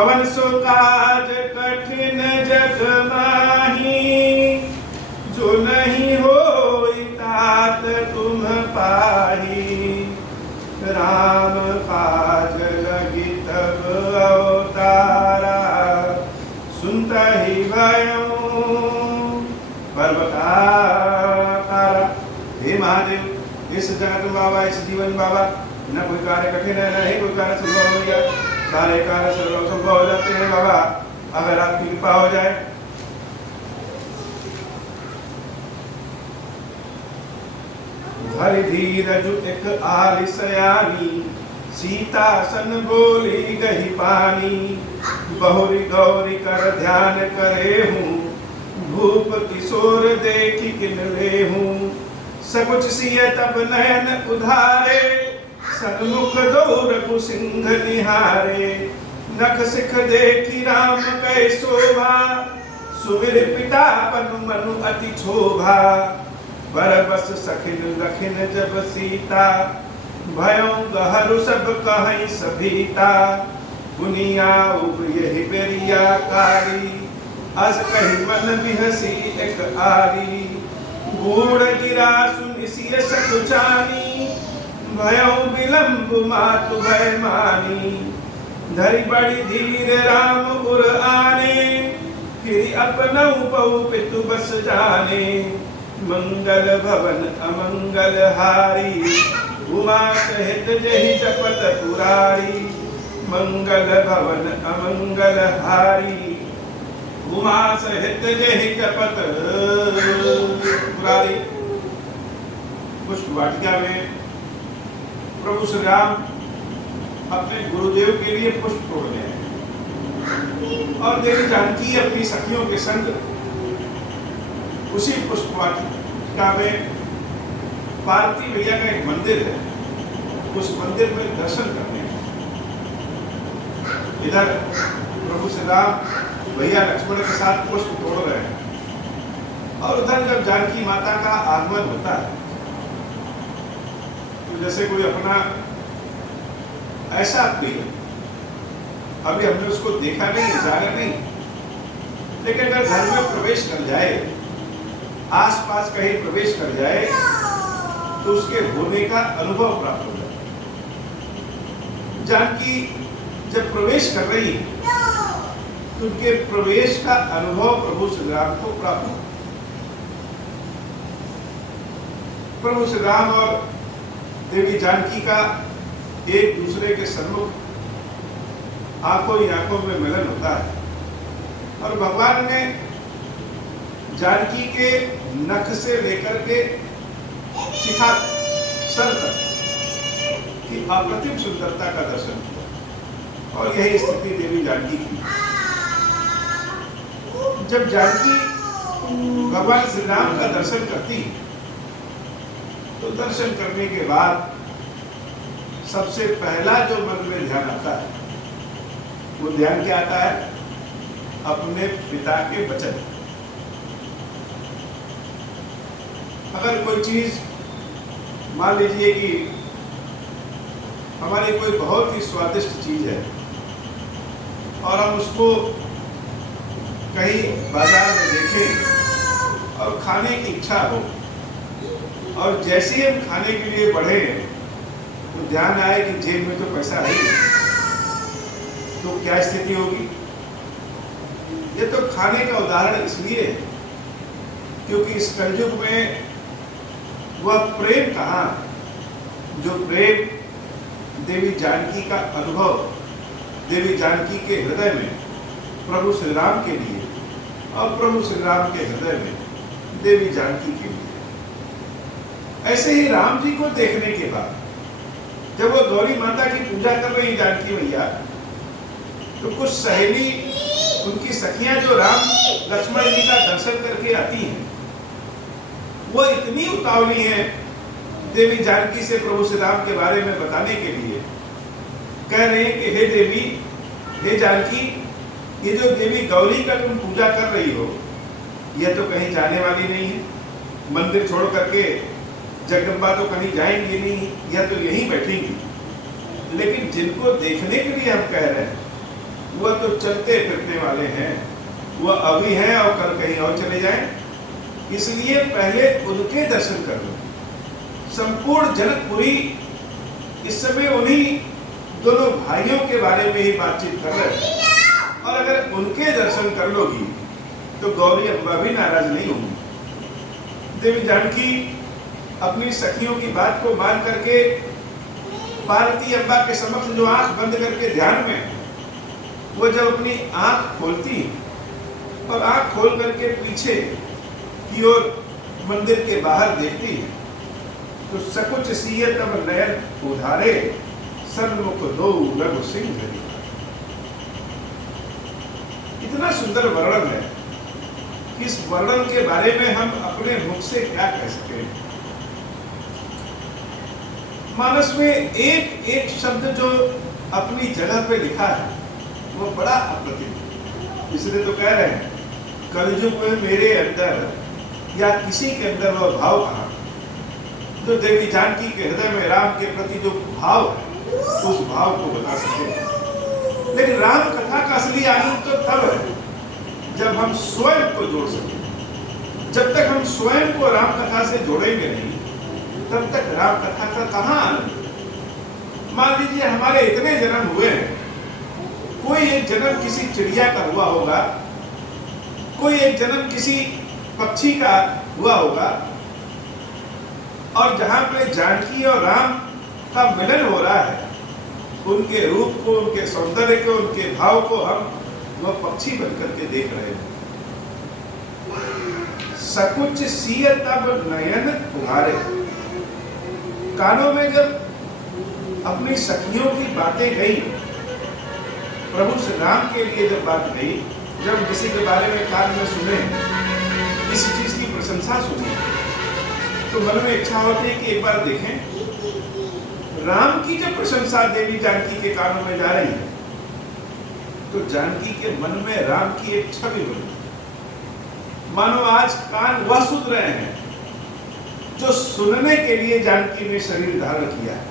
कवन सो काज कठिन जग माही, जो नहीं होई तात तुम पाही। राम काज लगी तब अवतारा, सुनता ही भयों पर्वताकारा। हे महादेव, इस जगत बाबा, इस जीवन बाबा, न कोई कार्य कठिन है, न ही कोई कार्य संभव हो गया। सारे कार्य सर्व संभव हो जाते हैं बाबा, अगर आपकी कृपा हो जाए। धरि धीरज एक आलिसयानी, सीता सन बोली गही पानी। बहुरी गौरी कर ध्यान करे हूँ, भूप किशोर देखी किन ले हूँ। सकुच सिय तब नयन उधारे, सन्मुख दो रघु सिंह निहारे। नख सिख देखी राम कै शोभा, सुमिर पिता पनु मनु अति क्षोभा। बरबस सखिन लखिन जब सीता, भयों गहरु सब कहीं सभीता। दुनिया उब यही बेरिया कारी, अस कही मन बिहसी एक आरी। बूढ़ गिरा सुन सिय सकुचानी, भयों विलंब मातु भय मानी। धरि बड़ी धीर राम उर आने, फिर अपनौ पउ पितु बस जाने। मंगल भवन अमंगल हारी, उमा सहित जहि जपत पुरारी। मंगल भवन अमंगल हारी, उमा सहित जहि जपत पुरारी। पुष्प वाटिका में प्रभु श्री राम अपने गुरुदेव के लिए पुष्प तोड़ने आए और देवी जानकी अपनी सखियों के संग उसी पुष्प वाटिका में पार्वती भैया का एक मंदिर है, उस मंदिर में दर्शन करने हैं। इधर प्रभु श्री राम भैया लक्ष्मण के साथ पुष्प तोड़ रहे हैं और उधर जब जानकी माता का आगमन होता है तो जैसे कोई अपना ऐसा प्रिय, अभी हमने उसको देखा नहीं, जाना नहीं, लेकिन अगर घर में प्रवेश कर जाए, आसपास कहीं प्रवेश कर जाए, तो उसके होने का अनुभव प्राप्त हो जाए। जानकी जब प्रवेश कर रही तो उनके प्रवेश का अनुभव प्रभु श्री राम को प्राप्त हो। प्रभु श्री राम और देवी जानकी का एक दूसरे के सम्मुख आंखों ही आंखों में मिलन होता है और भगवान ने जानकी के नख से लेकर के शिखा सर तक की अप्रतिम सुंदरता का दर्शन किया और यही स्थिति देवी जानकी की। जब जानकी भगवान श्री राम का दर्शन करती तो दर्शन करने के बाद सबसे पहला जो मन में ध्यान आता है वो ध्यान क्या आता है? अपने पिता के वचन। अगर कोई चीज मान लीजिए कि हमारी कोई बहुत ही स्वादिष्ट चीज है और हम उसको कहीं बाजार में देखें और खाने की इच्छा हो और जैसे ही हम खाने के लिए बढ़े तो ध्यान आए कि जेब में तो पैसा है, तो क्या स्थिति होगी? ये तो खाने का उदाहरण इसलिए है क्योंकि इस कलयुग में वह प्रेम कहाँ, जो प्रेम देवी जानकी का अनुभव देवी जानकी के हृदय में प्रभु श्री राम के लिए और प्रभु श्री राम के हृदय में देवी जानकी के लिए। ऐसे ही राम जी को देखने के बाद जब वो गौरी माता की पूजा कर रही जानकी मैया तो कुछ सहेली उनकी सखियां जो राम लक्ष्मण जी का दर्शन करके आती हैं वो इतनी उतावली हैं देवी जानकी से प्रभु श्री राम के बारे में बताने के लिए, कह रहे हैं कि हे देवी, हे जानकी, ये जो देवी गौरी का तुम पूजा कर रही हो यह तो कहीं जाने वाली नहीं है, मंदिर छोड़ करके जगदम्बा तो कहीं जाएंगी नहीं, यह तो यहीं बैठेंगी। लेकिन जिनको देखने के लिए हम कह रहे हैं वह तो चलते फिरने वाले हैं, वह अभी हैं और कल कहीं और चले जाएं, इसलिए पहले उनके दर्शन कर लो। संपूर्ण जनकपुरी इस समय उन्हीं दोनों भाइयों के बारे में ही बातचीत कर रहे हैं, और अगर उनके दर्शन कर लोगी तो गौरी अम्बा भी नाराज नहीं होंगी। देवी जानकी अपनी सखियों की बात को मान करके पार्वती अम्बा के समक्ष जो आंख बंद करके ध्यान में, वो जब अपनी आंख खोलती और आंख खोल करके पीछे की ओर मंदिर के बाहर देखती है, तो सकुच सिय तब नयन उधारे सन्मुख दो रघु सिंह धरी। इतना सुंदर वर्णन है, इस वर्णन के बारे में हम अपने मुख से क्या कह सकते हैं। मानस में एक एक शब्द जो अपनी जगह पे लिखा है वो बड़ा अप्रतिम। इसलिए तो कह रहे हैं कलयुग में मेरे अंदर या किसी के अंदर वह भाव कहाँ, जो देवी जानकी के हृदय में राम के प्रति जो भाव है उस भाव को बता सके। लेकिन राम कथा का असली आनंद तो तब है जब हम स्वयं को जोड़ सके। जब तक हम स्वयं को राम कथा से जोड़ेंगे नहीं, तब तक राम कथा का कहाँ आनंद। मान लीजिए हमारे इतने जन्म हुए हैं, कोई एक जन्म किसी चिड़िया का हुआ होगा, कोई एक जन्म किसी पक्षी का हुआ होगा, और जहां पे जानकी और राम का मिलन हो रहा है, उनके रूप को, उनके सौंदर्य को, उनके भाव को हम वह पक्षी बन करके देख रहे हैं। सकुच सिय तब नयन उघारे। कानों में जब अपनी सखियों की बातें गई, प्रभु श्री राम के लिए जब बात गई, जब किसी के बारे में कान में सुने, किसी चीज की प्रशंसा सुनी, तो मन में इच्छा होती है कि एक बार देखें। राम की जब प्रशंसा देवी जानकी के कानों में जा रही है, तो जानकी के मन में राम की एक छवि बनी, मानो आज कान वह सुन रहे हैं जो सुनने के लिए जानकी ने शरीर धारण किया है।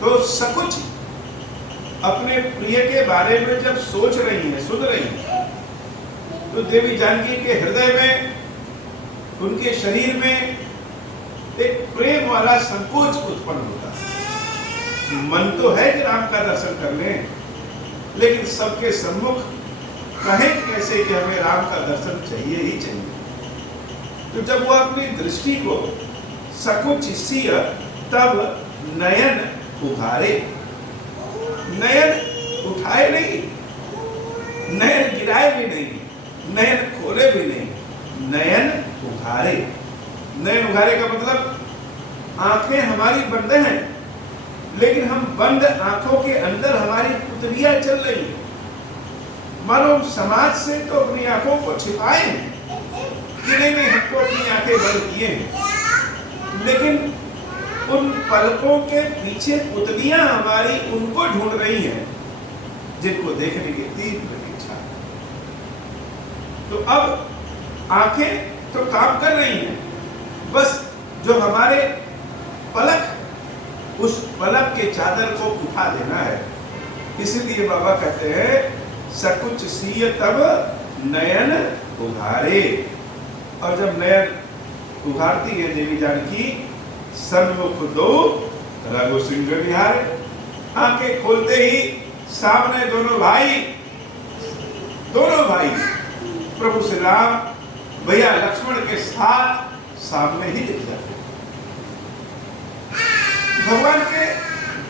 तो सकुच अपने प्रिय के बारे में जब सोच रही है, सुन रही है, तो देवी जानकी के हृदय में, उनके शरीर में एक प्रेम वाला संकोच उत्पन्न होता है। मन तो है कि राम का दर्शन कर लें, लेकिन सबके सम्मुख कहें कैसे कि हमें राम का दर्शन चाहिए ही चाहिए। तो जब वो अपनी दृष्टि को सकुच सिय तब नयन उघारे, नयन उठाए नहीं, नयन गिराए भी नहीं, नयन खोले भी नहीं, नयन उघारे। नयन उघारे का मतलब आंखें हमारी बंद हैं, लेकिन हम बंद आंखों के अंदर हमारी पुतलियां चल रही हैं। मानो समाज से तो अपनी आंखों को छिपाए हैं कि नहीं हमको अपनी आंखें बंद किए हैं, लेकिन उन पलकों के पीछे पुतलियां हमारी उनको ढूंढ रही हैं जिनको देखने की तीव्र इच्छा। तो अब आंखें तो काम कर रही हैं, बस जो हमारे पलक, उस पलक के चादर को उठा देना है। इसलिए बाबा कहते हैं सकुच सिय तब नयन उघारे। और जब नयन उघारती है देवी जानकी, सन्मुख दो रघु सिंह बिहारे। आंखें खोलते ही सामने दोनों भाई प्रभु श्री राम भैया लक्ष्मण के साथ सामने ही दिख जाते। भगवान के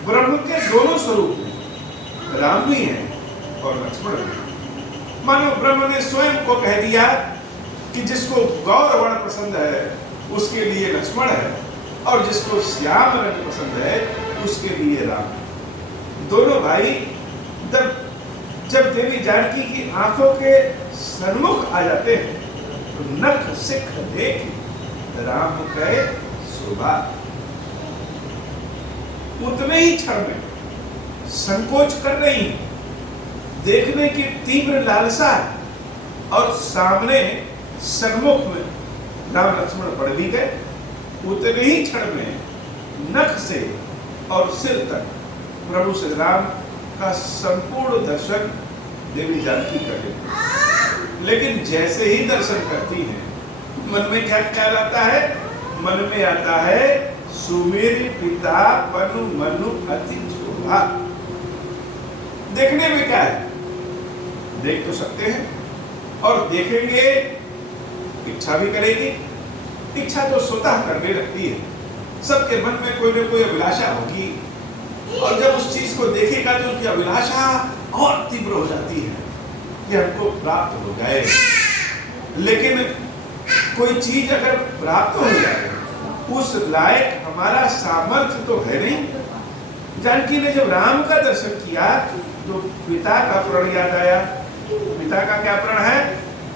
ब्रह्म के दोनों स्वरूप हैं, राम भी हैं और लक्ष्मण भी। मानो ब्रह्म ने स्वयं को कह दिया कि जिसको गौर वर्ण पसंद है उसके लिए लक्ष्मण है, और जिसको श्याम रंग पसंद है उसके लिए राम। दोनों भाई जब देवी जानकी की आंखों के सन्मुख आ जाते हैं, तो नख सिख देख राम कहे शोभा। उतने ही क्षण में संकोच कर रही, देखने की तीव्र लालसा है, और सामने सन्मुख में राम लक्ष्मण पड़ भी गए। उतने ही क्षण में नख से और सिर तक प्रभु श्री राम का संपूर्ण दर्शन देवी जानकी कर लेती। लेकिन जैसे ही दर्शन करती हैं, मन में क्या ख्याल आता है? मन में आता है सुमेर पिता पनु मनु अति शोभा। देखने में क्या है? देख तो सकते हैं और देखेंगे, इच्छा भी करेगी। इच्छा तो स्वतः करने लगती है, सबके मन में कोई ना कोई अभिलाषा होगी और जब उस चीज को देखेगा तो उसकी अभिलाषा और तीव्र हो जाती है कि हमको प्राप्त हो जाए। लेकिन कोई चीज अगर प्राप्त हो जाए, उस लायक हमारा सामर्थ्य तो है नहीं। जानकी ने जब राम का दर्शन किया तो पिता का प्रण याद आया। पिता का क्या प्रण है?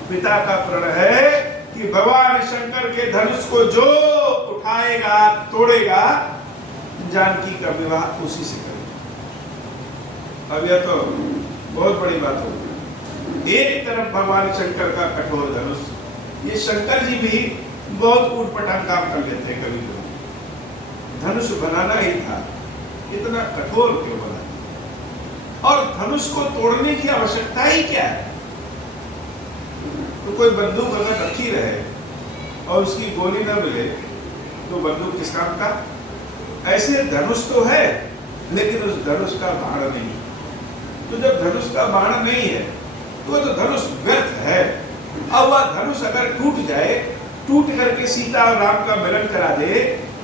पिता का प्रण है कि भगवान शंकर के धनुष को जो उठाएगा, तोड़ेगा, जानकी का विवाह उसी से करेगा। अब यह तो बहुत बड़ी बात होगी। एक तरफ भगवान शंकर का कठोर धनुष, ये शंकर जी भी बहुत उटपटांग काम कर लेते हैं कभी कभी। धनुष बनाना ही था, इतना कठोर क्यों बना? और धनुष को तोड़ने की आवश्यकता ही क्या है? तो कोई बंदूक अगर रखी रहे और उसकी गोली न मिले तो बंदूक किस काम का? ऐसे धनुष तो है लेकिन उस धनुष का बाण नहीं। तो जब धनुष का बाण नहीं है तो धनुष व्यर्थ है। अब वह धनुष अगर टूट जाए, टूट करके सीता और राम का मिलन करा दे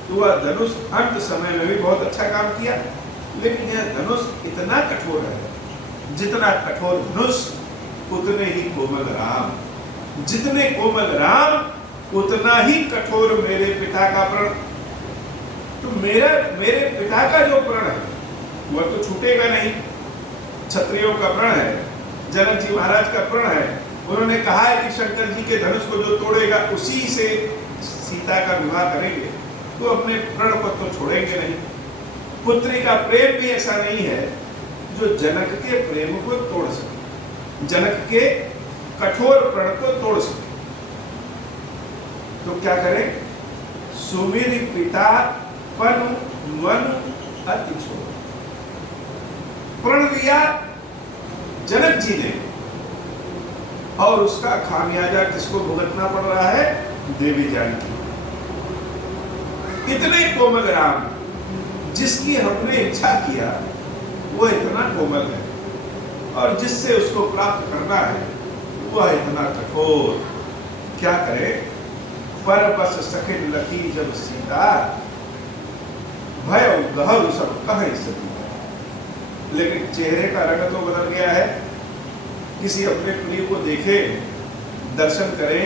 तो वह धनुष अंत समय में भी बहुत अच्छा काम किया। लेकिन यह धनुष इतना कठोर है, जितना कठोर धनुष उतने ही कोमल राम, जितने कोमल राम उतना ही कठोर मेरे पिता का प्रण। तो मेरे पिता का जो प्रण है वह तो छूटेगा नहीं। क्षत्रियों का प्रण है, जनक जी महाराज का प्रण है। उन्होंने कहा है कि शंकर जी के धनुष को जो तोड़ेगा उसी से सीता का विवाह करेंगे, तो अपने प्रण को तो छोड़ेंगे नहीं। पुत्री का प्रेम भी ऐसा नहीं है जो जनक के प्रेम को तोड़ सके, जनक के कठोर प्रण को तोड़ सके। तो क्या करें? सुमेर पिता पनु मनु अति शोभा। प्रण लिया जनक जी ने और उसका खामियाजा किसको भुगतना पड़ रहा है? देवी जानकी। इतने कोमल राम जिसकी हमने इच्छा किया वो इतना कोमल है और जिससे उसको प्राप्त करना है वह इतना कठोर। क्या करे? पर बस सखिन लखी जब सीता, भय गहर सब कहे सती। लेकिन चेहरे का रंग तो बदल गया है। किसी अपने प्रिय को देखे, दर्शन करें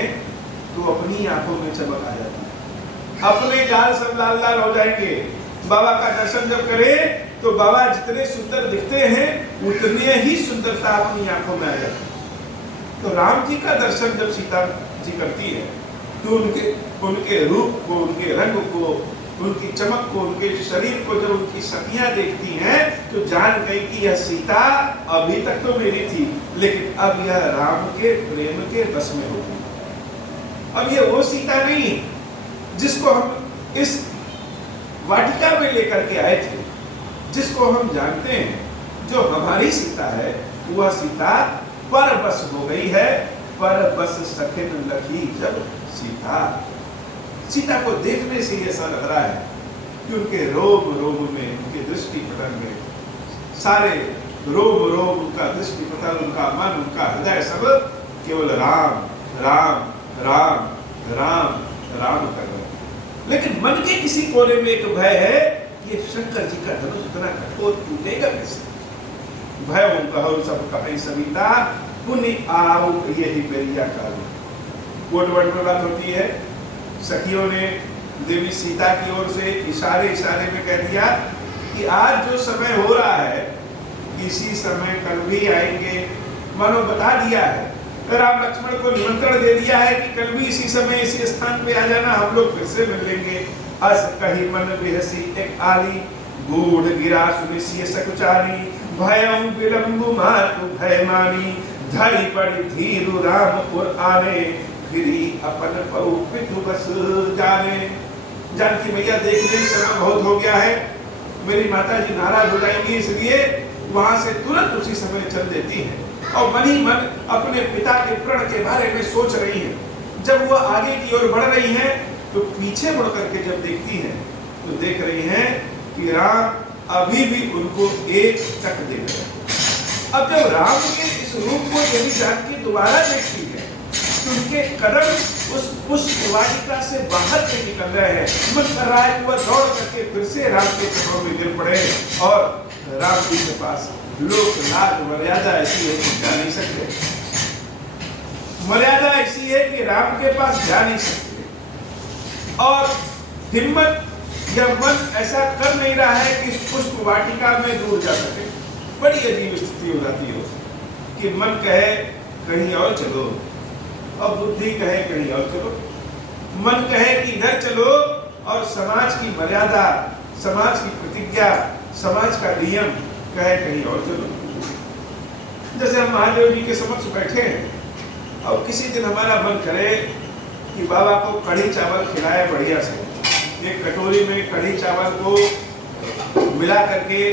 तो अपनी आंखों में चमक आ जाती है, अपने गाल सब लाल लाल हो जाएंगे। बाबा का दर्शन जब करें तो बाबा जितने सुंदर दिखते हैं उतने ही सुंदरता अपनी आंखों में आ जाती है। तो राम जी का दर्शन जब सीता जी करती है तो उनके रूप को, उनके रंग को, उनकी चमक को, उनके शरीर को जब उनकी सखियां देखती हैं तो जान गई कि यह सीता अभी तक तो मेरी थी लेकिन अब यह राम के प्रेम के बस में होगी। अब यह वो सीता नहीं जिसको हम इस वाटिका में लेकर के आए थे, जिसको हम जानते हैं जो हमारी सीता है, वह सीता पर बस हो गई है। पर बस सखिन लखी जब सीता। सीता को देखने से ऐसा लग रहा है कि उनके रोम रोम में, उनके दृष्टि पटल में, सारे रोम रोम, उनका दृष्टि पटल, उनका मन, उनका हृदय सब केवल राम राम राम राम राम कर रहे। लेकिन मन के किसी कोने में एक भय है कि शंकर जी का धनुष इतना कठोर टूटेगा कैसे? भय कहु सब कहे सविता, पुण्य आओ यही बेरिया काल। कोटवट में बात होती है, सखियों ने देवी सीता की ओर से इशारे इशारे में कह दिया कि आज जो समय हो रहा है इसी समय कल भी आएंगे। मानो बता दिया है, राम लक्ष्मण को निमंत्रण दे दिया है कि कल भी इसी समय इसी स्थान पे आ जाना, हम लोग फिर से मिल लेंगे। अस कही मन बिहसी एक आली, गूढ़ गिरा सुनिसिय सकुचारी, भयं विलंबु मातु भय मानी, धरी पड़ी धीरु रामपुर आने, फिरी अपन पौ पितु बस जाने। जानकी मैया देखने समय बहुत हो गया है, मेरी माता जी नाराज हो जाएंगी, इसलिए वहां से तुरंत उसी समय चल देती है और मन ही मन अपने पिता के प्रण के बारे में सोच रही है। जब वह आगे की ओर बढ़ रही है तो पीछे मुड़ करके जब देखती है तो देख रही है कि राम अभी भी उनको एक टक देख रहे हैं। अब जब राम के इस रूप को देवी जानकी दोबारा देखती है तो उनके कदम उस पुष्प वाटिका से बाहर से निकल रहे हैं। मन कर रहा है कि वह दौड़ करके फिर से राम के चरणों में गिर पड़े और राम जी के पास। लोक लाज मर्यादा ऐसी है कि जा नहीं सकते, मर्यादा ऐसी है कि राम के पास जा नहीं सकते और हिम्मत या मन ऐसा कर नहीं रहा है कि इस पुष्प वाटिका में दूर जा सके। बड़ी अजीब स्थिति हो जाती है कि मन कहे कहीं और चलो और बुद्धि कहे कहीं और चलो। मन कहे कि इधर चलो और समाज की मर्यादा, समाज की प्रतिज्ञा, समाज का नियम कहे कहीं और चलो। जैसे हम महादेव जी के समक्ष बैठे हैं और किसी दिन हमारा मन करे कि बाबा को कढ़ी चावल खिलाए बढ़िया से, एक कटोरी में कढ़ी चावल को मिला करके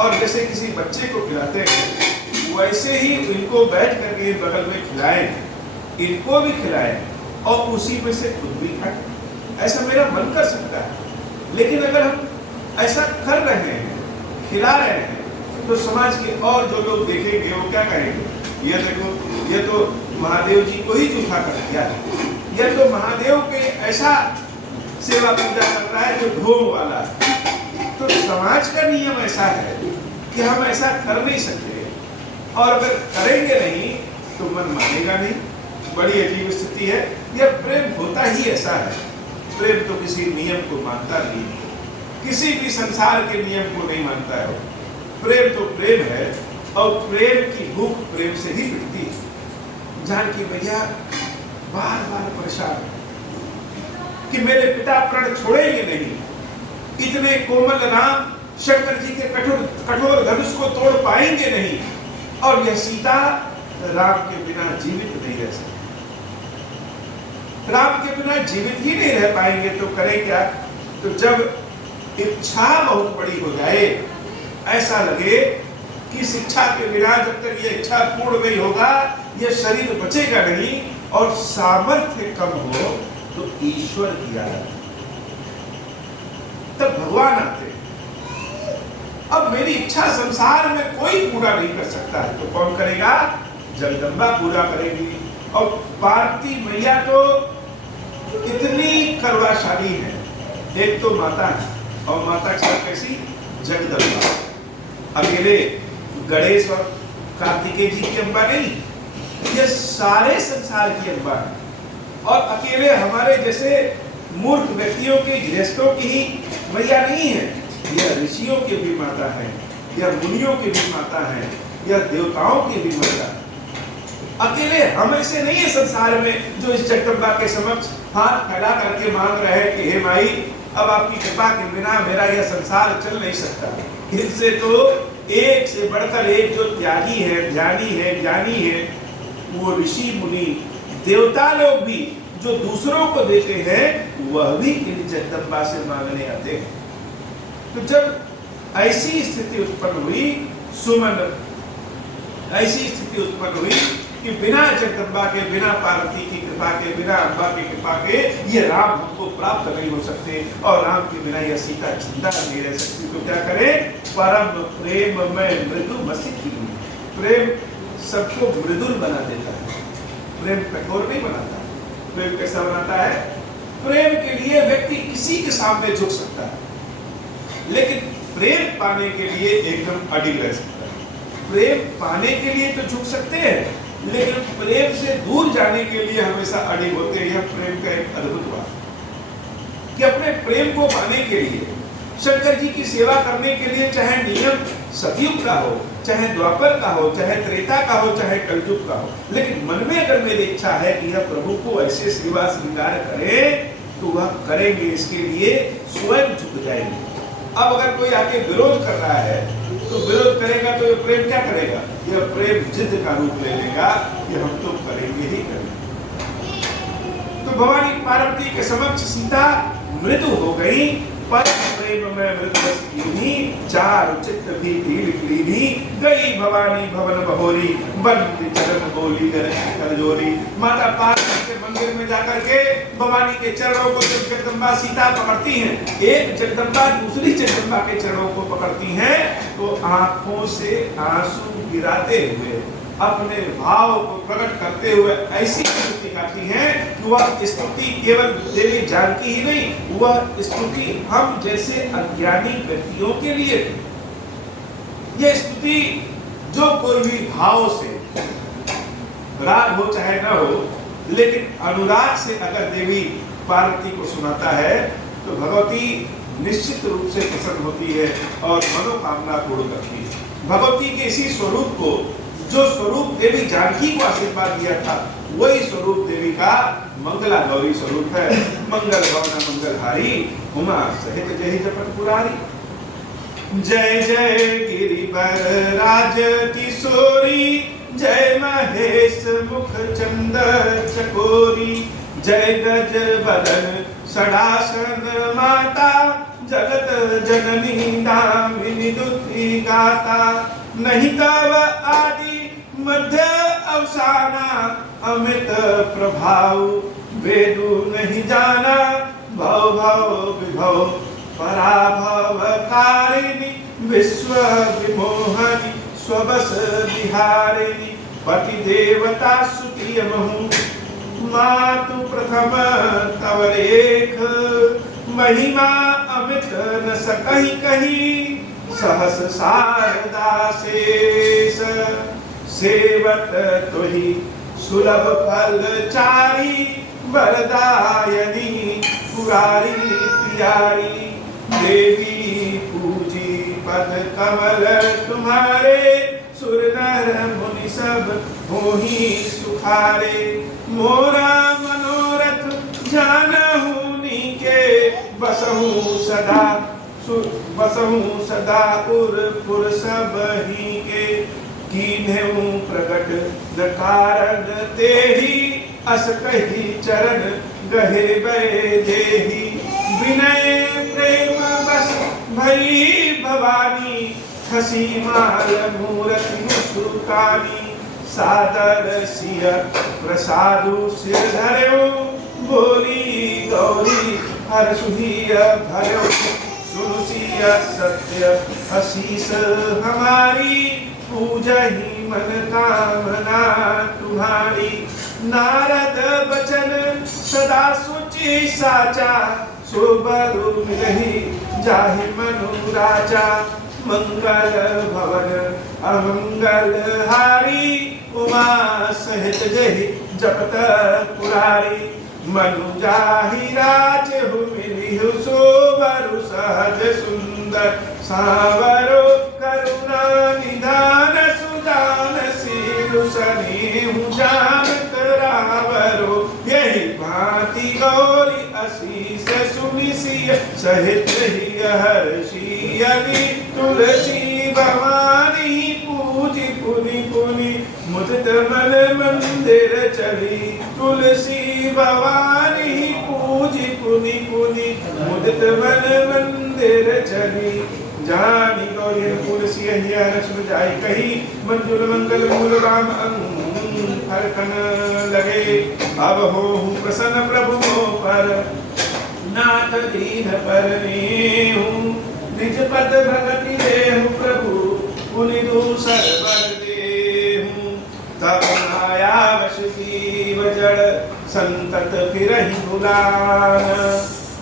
और जैसे किसी बच्चे को खिलाते हैं वैसे ही इनको बैठ करके बगल में खिलाएं, इनको भी खिलाएं और उसी में से खुद भी खाएं। ऐसा मेरा मन कर सकता है। लेकिन अगर हम ऐसा कर रहे हैं, खिला रहे हैं, तो समाज के और जो लोग देखेंगे वो क्या कहेंगे, ये देखो ये तो महादेव जी को ही जूठा कर दिया है, यह तो महादेव के ऐसा सेवा पूजा कर रहा है जो ढोंग वाला है। तो समाज का नियम ऐसा है कि हम ऐसा कर नहीं सकते और अगर करेंगे नहीं तो मन मानेगा नहीं। बड़ी अजीब स्थिति है। यह प्रेम होता ही ऐसा है। प्रेम तो किसी नियम को मानता नहीं, किसी भी संसार के नियम को नहीं मानता है। प्रेम तो प्रेम है और प्रेम की भूख प्रेम से ही मिटती है। जानकी मैया बार बार परेशान कि मेरे पिता प्रण छोड़ेंगे नहीं, इतने कोमल राम शंकर जी के कठोर धनुष को तोड़ पाएंगे नहीं और यह सीता राम के बिना जीवित नहीं रह सकती। राम के बिना जीवित ही नहीं रह पाएंगे तो करें क्या? तो जब इच्छा बहुत बड़ी हो जाए, ऐसा लगे कि इस इच्छा के बिना जब तक ये इच्छा पूर्ण नहीं होगा यह शरीर बचेगा नहीं और सामर्थ्य कम हो तो ईश्वर की आराधना, तब भगवान आते। अब मेरी इच्छा संसार में कोई पूरा नहीं कर सकता है तो कौन करेगा? जगदम्बा पूरा करेगी। और पार्वती मैया तो इतनी करुणाशाली है, एक तो माता है और माता के साथ कैसी? जगदम्बा। अकेले गणेश और कार्तिकेय जी की अम्बा नहीं, ये सारे संसार की अम्बा है। और अकेले हमारे जैसे मूर्ख व्यक्तियों के गृहस्थों की ही मैया नहीं है, यह ऋषियों की भी माता है, यह मुनियों की भी माता है, यह देवताओं की भी माता है। अकेले हम ऐसे नहीं है संसार में जो इस जगदम्बा के समक्ष हाथ फैला करके मांग रहे हैं कि हे माई अब आपकी कृपा के बिना मेरा यह संसार चल नहीं सकता। इनसे तो एक से बढ़कर एक जो त्यागी है, ध्यानी है, ज्ञानी है, वो ऋषि मुनि देवता लोग भी जो दूसरों को देते हैं वह भी इन जगदम्बा से मांगने आते हैं। तो जब ऐसी स्थिति उत्पन्न हुई, सुमन ऐसी स्थिति उत्पन्न हुई कि बिना जगदम्बा के, बिना पार्वती की कृपा के, बिना अम्बा की कृपा के ये राम हमको प्राप्त नहीं हो सकते और राम के बिना यह सीता जिंदा नहीं रह सकती। तो क्या करें? परम प्रेम में मृदु मसी। प्रेम सबको मृदुल बना देता है, प्रेम कठोर नहीं बनाता। प्रेम कैसा बनाता है? प्रेम के लिए व्यक्ति किसी के सामने झुक सकता है लेकिन प्रेम पाने के लिए एकदम अडिग रह सकता है। प्रेम पाने के लिए तो झुक सकते हैं लेकिन प्रेम से दूर जाने के लिए हमेशा अडिग होते हैं। यह प्रेम का एक अद्भुत बात कि अपने प्रेम को पाने के लिए, शंकर जी की सेवा करने के लिए, चाहे नियम सतयुग का हो, चाहे द्वापर का हो, चाहे त्रेता का हो, चाहे कलयुग का हो, लेकिन मन में अगर मेरी इच्छा है कि यह प्रभु को ऐसे सेवा श्रृंगार करें तो वह करेंगे, इसके लिए स्वयं झुक जाएंगे। अब अगर कोई आके विरोध कर रहा है तो विरोध करेगा तो ये प्रेम क्या करेगा? यह प्रेम जिद का रूप ले लेगा कि हम तो करेंगे ही करेंगे। तो भवानी पार्वती के समक्ष सीता मृदु हो गई, पर प्रेम में मृदु चार चित्त भी लीनी गई भवानी भवन बहोरी बंद चरण बोली कर जोरी। माता पार्वती के मंदिर में जाकर के भवानी के चरणों को जब जगदम्बा सीता पकड़ती हैं, एक जगदम्बा दूसरी जगदम्बा के चरणों को पकड़ती हैं, तो आंखों से आंसू गिराते हुए अपने भाव को प्रकट करते हुए ऐसी स्तुति गाती हैं कि वह स्तुति केवल देवी जानकी ही नहीं, वह स्तुति हम जैसे अज्ञानी व्यक्तियों के लिए, यह स्तुति जो कोई भी भाव से, राग हो चाहे न हो, लेकिन अनुराग से अगर देवी पार्वती को सुनाता है तो भगवती निश्चित रूप से प्रसन्न होती है और मनोकामना पूर्ण करती है। भगवती के इसी स्वरूप को, जो स्वरूप देवी जानकी को आशीर्वाद दिया था, वही स्वरूप देवी का मंगला गौरी स्वरूप है। मंगल गौना मंगलहारी उमा सहित जय जपत पुरारी। जय जय गिरिवर राज किशोरी, जय महेश मुख चंद चकोरी, जय गज बदन षडासन माता, जगत जननी दामिनी दुति गाता। नहीं तब आदि मध्य अवसाना, अमित प्रभाव वेदु नहीं जाना। भव भव विभव पराभव कारिणी, विश्व विमोहनी स्वबस विहारिणी। पति देवता सुतिय महु, मातु प्रथम तव रेख। महिमा अमित न सकहि कही, सहस शारदा शेष। सेवत तुहि सुलभ फल चारी, वरदायनी पुरारी प्यारी। देवी पूजी पद कमल तुम्हारे, सुर नर मुनि सब होहि सुखारे। मोरा मनोरथ जानहु नीके, बसहु सदा बसहु सदा उर सब ही के। कीन्हु प्रकट न कारण तेहि, अस कही चरण गहे बे देहि। विनय प्रेम बस भई भवानी, खसी माल मूरति मुस्कानी। सादर सिय प्रसादु सिर धर्यो, बोली गौरी हर सुहिय भर्यो। सुनुसिय सत्य आशीष हमारी, पूजहि मन कामना तुम्हारी। नारद बचन सदा सुचि साचा, सोबरु मिलहि जाहि मनु राजा। मंगल भवन अमंगल हारी, उमा सहित जहि जपत पुरारी। मनु जाहि राजहु मिलिहु, सोबरु सहज सुंदर सावरो। करुणा निधान सुजान शील सनेहु जानत रावरो। यही भांति गौरी असीस सुनिसिय, सहित ही हर्षियनि। तुलसी भवानी पूजी पुनि पुनि, मुदित मन मंदिर चली। तुलसी भवानी पूजी पुनि पुनि, मुदित मन मंदिर चली। जानी गौरी तुलसी रश्मि जाई कही, मंजुल मंगल मूल राम हरकन लगे। अब हो प्रसन्न प्रभु पर, नाथ दीन पर नेहु। निज पद भगति देहु प्रभु, पुनि दूसर बर देहु। तब माया वश जीव जड़, संतत फिरहि भुलान।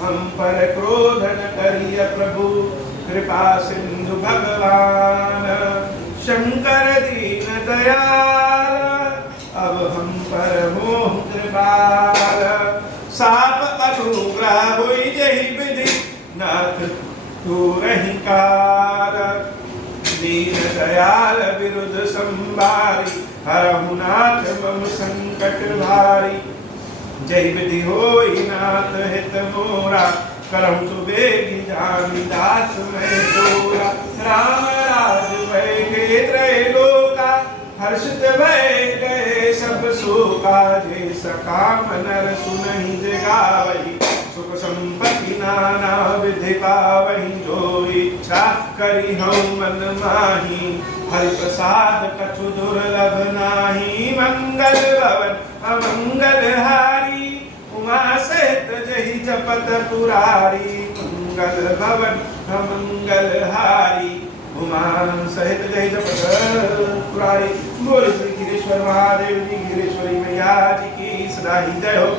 हम पर क्रोध न करिय प्रभु, कृपा सिंधु भगवान। शंकर दीन दयाल, अब हम पर हो कृपाल। साप अनुग्रह होई जहि विधि, नाथ तू रही कार। दीन दयाल विरुद्ध संभारी, हरहु नाथ मम संकट भारी। जय विधि होई नाथ हित मोरा, करहु सुबेगी जानी दास मैं तोरा। राम राज भय त्रैलोका, हर्षित भय गए सब शोका। जे सकाम नर सुनहि जगावहि, सुख संपत्ति नाना विधि पावहि। जो इच्छा करी हम मन माही, हरि प्रसाद कछु दुर्लभ नाही। मंगल भवन अमंगल हारी, उमा सहित जहि जपत पुरारी। मंगल भवन अमंगल हारी, उमा सहित जहि जपत पुरारी। बोल श्री गिरीश्वर महादेव जी, गिरीश्वरी मैया जी की सदा ही जय हो।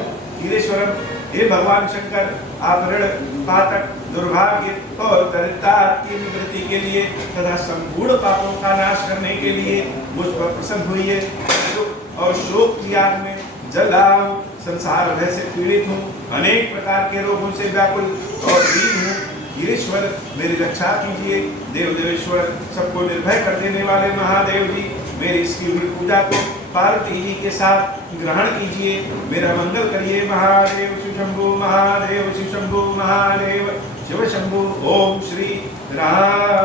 गिरीश्वरम, हे भगवान शंकर, आप ऋण पातक दुर्भाग्य और दरिद्रता की निवृत्ति के लिए तथा संपूर्ण पापों का नाश करने के लिए मुझ पर प्रसन्न हुई है। दुख और शोक की आग में जल रहा हूँ, संसार भय से पीड़ित हूँ, अनेक प्रकार के रोगों से व्याकुल और दीन हूँ। गिरीश्वर, मेरी रक्षा कीजिए। देव देवेश्वर, सबको निर्भय कर देने वाले महादेव जी, मेरी इसकी हुई पूजा को पार्वती जी के साथ ग्रहण कीजिए, मेरा मंगल करिए। महादेव शिव शंभु, महादेव शिव शंभु, महादेव शिव शंभु। ओम श्री राम